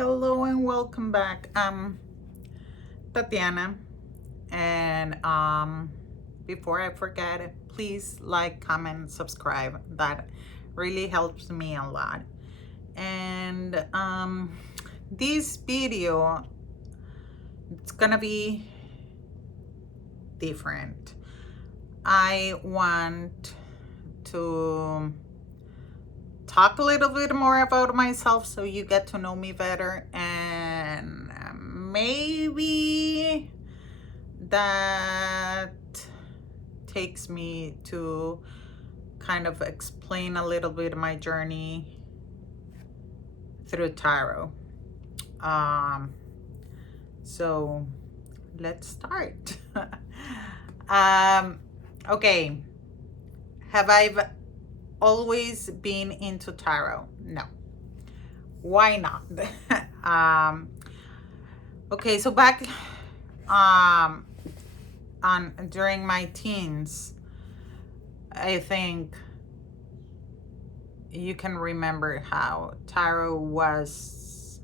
Hello and welcome back. I'm Tatiana, and before I forget, please like, comment, subscribe. That really helps me a lot. And this video, it's gonna be different. I want to talk a little bit more about myself so you get to know me better, and maybe that takes me to kind of explain a little bit my journey through tarot. So let's start. Okay, have I always been into tarot? No. Why not? Okay, so back on during my teens, I think you can remember how tarot was,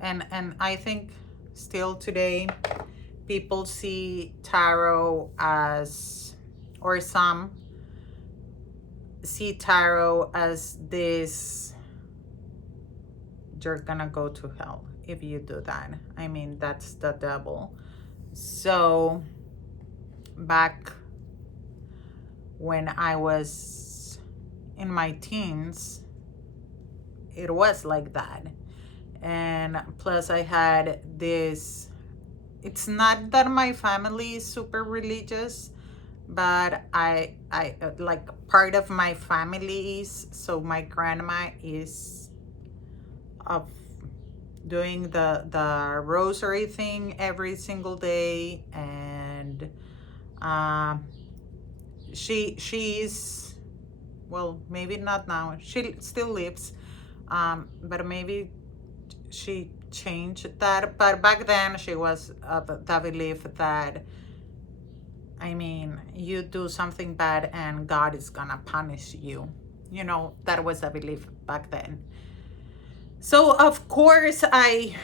and I think still today people see tarot as, or some see tarot as this, you're gonna go to hell if you do that. I mean, that's the devil. So back when I was in my teens, it was like that. And plus I had this, it's not that my family is super religious, but I like part of my family is, so my grandma is of doing the rosary thing every single day, and she's, well, maybe not now, she still lives, but maybe she changed that, but back then she was of the belief that, I mean, you do something bad and God is gonna punish you. You know, that was a belief back then. So of course I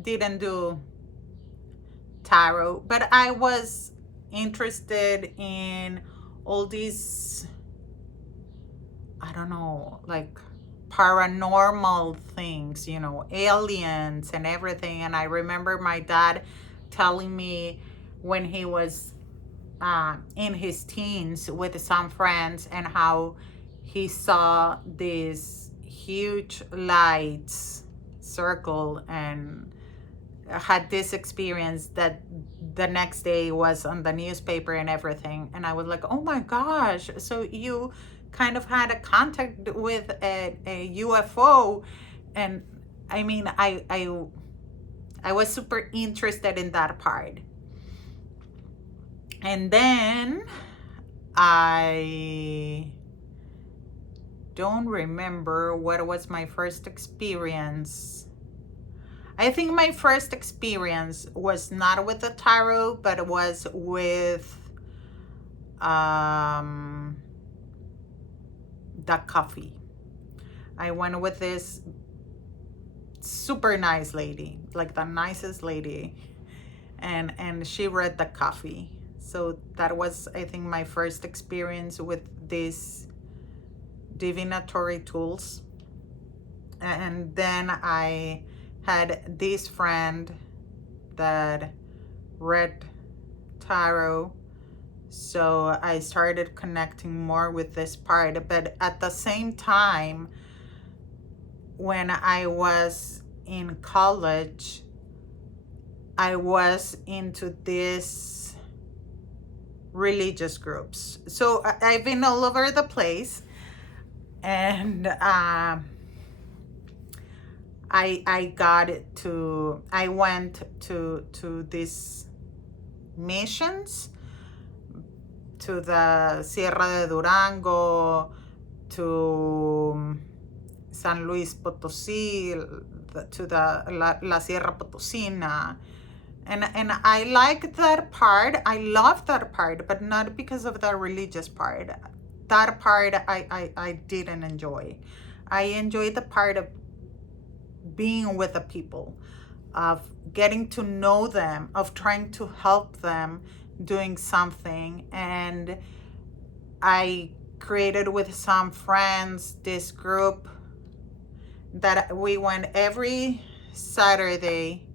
didn't do tarot, but I was interested in all these, I don't know, like paranormal things, you know, aliens and everything. And I remember my dad telling me when he was in his teens with some friends, and how he saw these huge lights circle, and had this experience that the next day was on the newspaper and everything. And I was like, oh my gosh, so you kind of had a contact with a UFO. And I mean, I was super interested in that part. And then I don't remember what was my first experience. I think my first experience was not with the tarot, but it was with the coffee. I went with this super nice lady, like the nicest lady, and she read the coffee. So that was, I think, my first experience with these divinatory tools. And then I had this friend that read tarot, so I started connecting more with this part. But at the same time, when I was in college, I was into this religious groups. So I've been all over the place, and I went to these missions, to the Sierra de Durango, to San Luis Potosí, to the La Sierra Potosina. And I like that part. I love that part, but not because of the religious part. That part I didn't enjoy. I enjoyed the part of being with the people, of getting to know them, of trying to help them doing something. And I created with some friends this group that we went every Saturday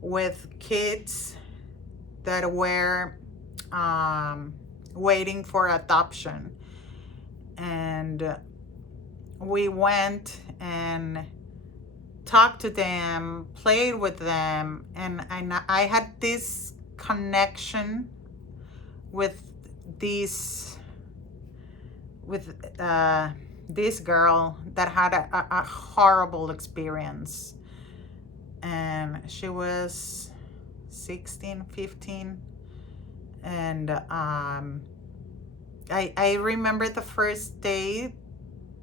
with kids that were waiting for adoption. And we went and talked to them, played with them, and I had this connection with these with this girl that had a horrible experience, and she was 16, 15, and I remember the first day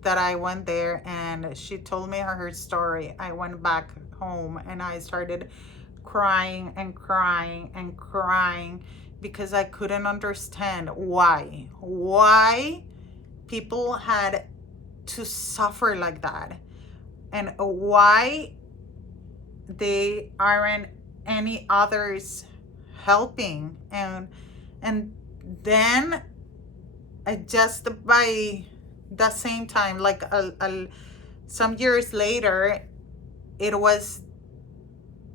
that I went there and she told me her story. I went back home and I started crying and crying and crying because I couldn't understand why people had to suffer like that, and why they aren't any others helping. And then just by the same time, like some years later, it was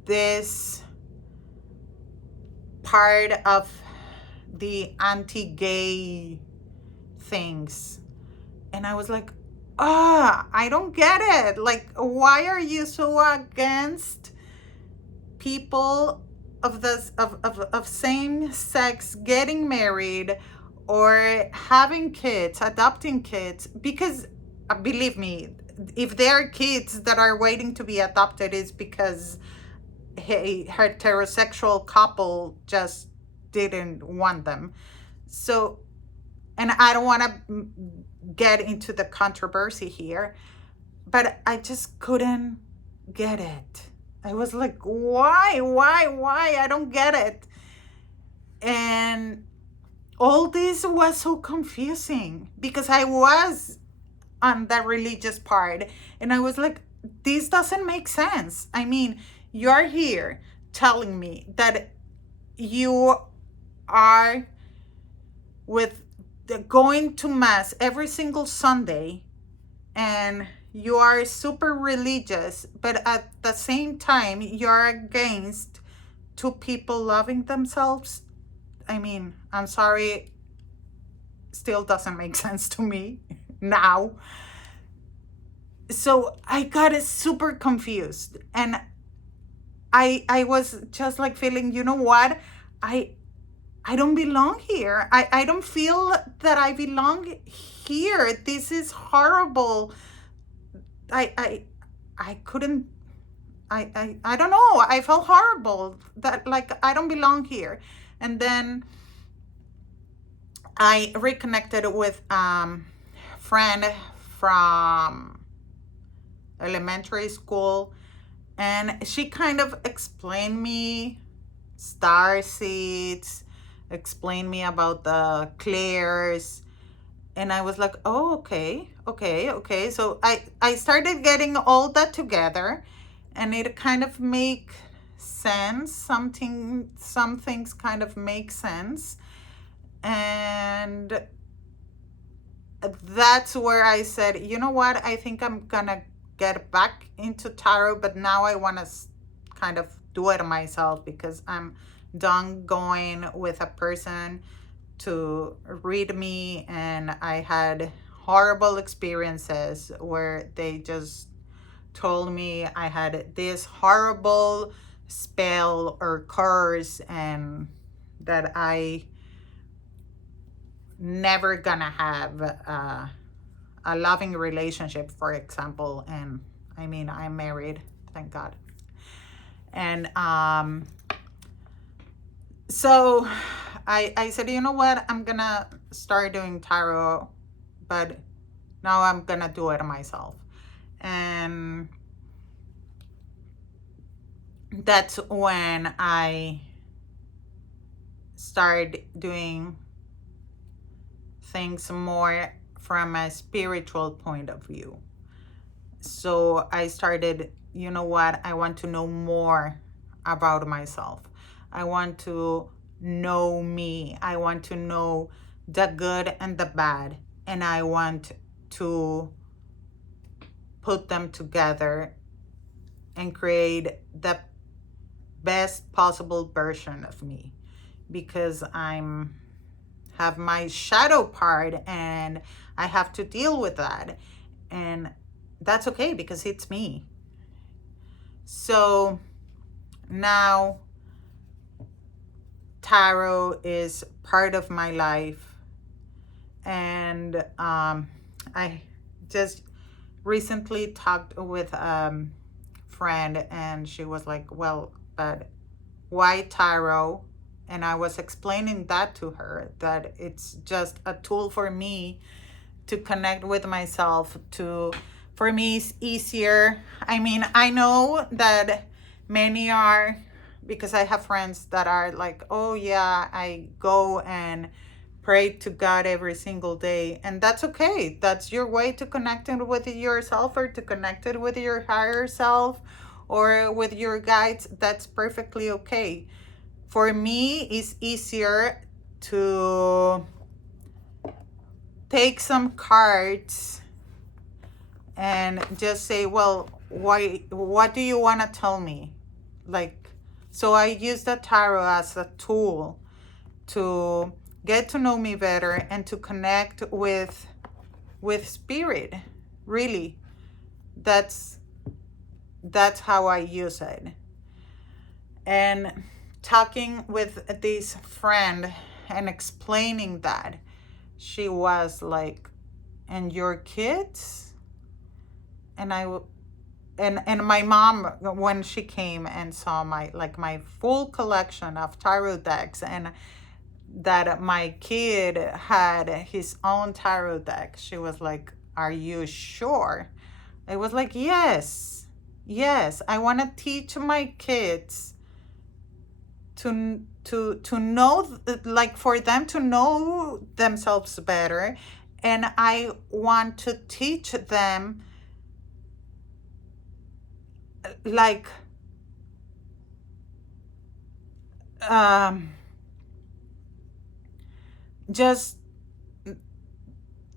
this part of the anti-gay things, and I was like, I don't get it. Like, why are you so against people of this of same sex getting married or having kids, adopting kids? Because believe me, if there are kids that are waiting to be adopted, it's because a heterosexual couple just didn't want them. So, and I don't want to get into the controversy here, but I just couldn't get it. I was like, why? I don't get it. And all this was so confusing because I was on the religious part, and I was like, this doesn't make sense. I mean, you're here telling me that you are with going to mass every single Sunday and you are super religious, but at the same time you're against two people loving themselves. I mean, I'm sorry, still doesn't make sense to me now. So I got super confused, and I was just like feeling, you know what? I don't belong here. I don't feel that I belong here. This is horrible. I couldn't, I don't know. I felt horrible that like I don't belong here. And then I reconnected with friend from elementary school, and she kind of explained me star seeds, explained me about the clairs, and I was like, oh, okay. So I started getting all that together, and it kind of make sense. Some things kind of make sense. And that's where I said, you know what, I think I'm gonna get back into tarot, but now I want to kind of do it myself because I'm done going with a person to read me, and I had horrible experiences where they just told me I had this horrible spell or curse and that I never gonna have a loving relationship, for example. And I mean, I'm married, thank God. And so I said, you know what, I'm gonna start doing tarot, but now I'm gonna do it myself. And that's when I started doing things more from a spiritual point of view. So I started you know what, I want to know more about myself. I want to know me. I want to know the good and the bad. And I want to put them together and create the best possible version of me, because I'm have my shadow part and I have to deal with that. And that's okay because it's me. So now tarot is part of my life. And I just recently talked with a friend, and she was like, well, but why tarot? And I was explaining that to her, that it's just a tool for me to connect with myself. To For me, it's easier. I mean, I know that many are, because I have friends that are like, oh yeah, I go and pray to God every single day. And that's okay. That's your way to connect with yourself, or to connect it with your higher self, or with your guides. That's perfectly okay. For me, it's easier to take some cards and just say, well, what do you want to tell me? Like, so I use the tarot as a tool to get to know me better and to connect with spirit. Really, that's how I use it. And talking with this friend and explaining that, she was like, and your kids? And and my mom, when she came and saw my full collection of tarot decks, and that my kid had his own tarot deck, she was like, are you sure? I was like, yes, I want to teach my kids to know, like, for them to know themselves better. And I want to teach them, like, just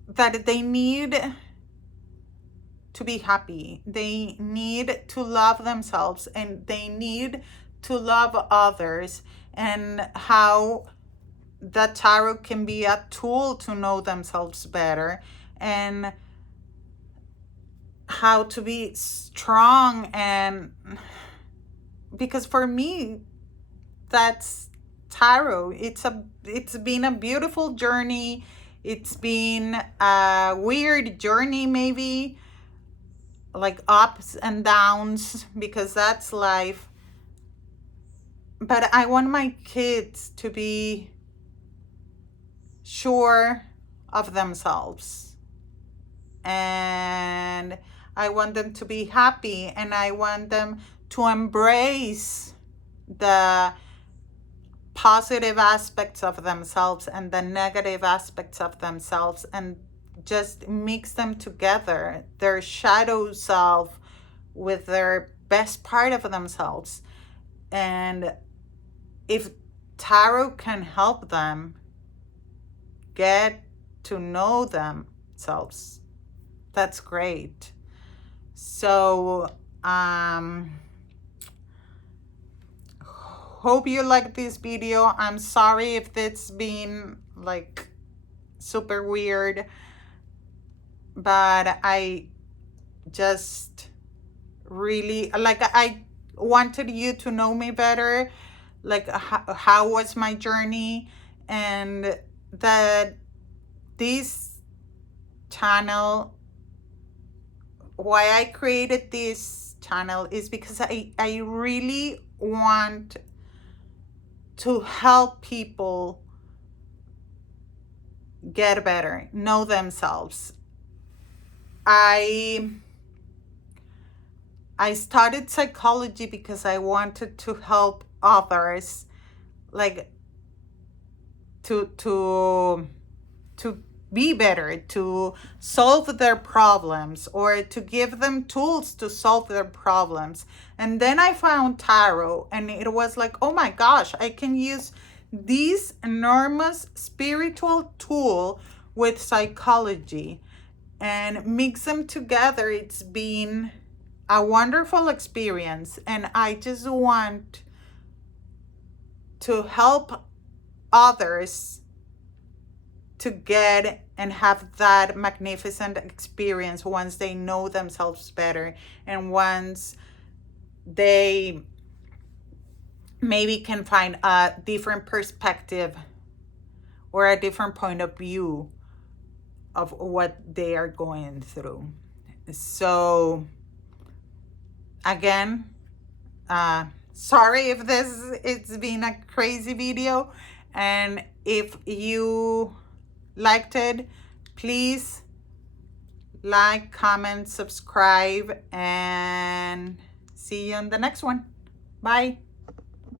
that they need to be happy, they need to love themselves, and they need to love others, and how the tarot can be a tool to know themselves better, and how to be strong. And because for me, that's tarot. It's been a beautiful journey. It's been a weird journey, maybe, like ups and downs, because that's life. But I want my kids to be sure of themselves, and I want them to be happy, and I want them to embrace the positive aspects of themselves and the negative aspects of themselves, and just mix them together, their shadow self with their best part of themselves. And if tarot can help them get to know themselves, that's great. So hope you like this video. I'm sorry if it's been like super weird, but I just really, like, I wanted you to know me better, like how was my journey, and that this channel, why I created this channel, is because I really want to help people get better, know themselves. I studied psychology because I wanted to help others, like to be better, to solve their problems, or to give them tools to solve their problems. And then I found tarot, and it was like, oh my gosh, I can use this enormous spiritual tool with psychology and mix them together. It's been a wonderful experience, and I just want to help others to get and have that magnificent experience once they know themselves better, and once they maybe can find a different perspective or a different point of view of what they are going through. So again, sorry if it's been a crazy video, and if you liked it, please like, comment, subscribe, and see you on the next one. Bye.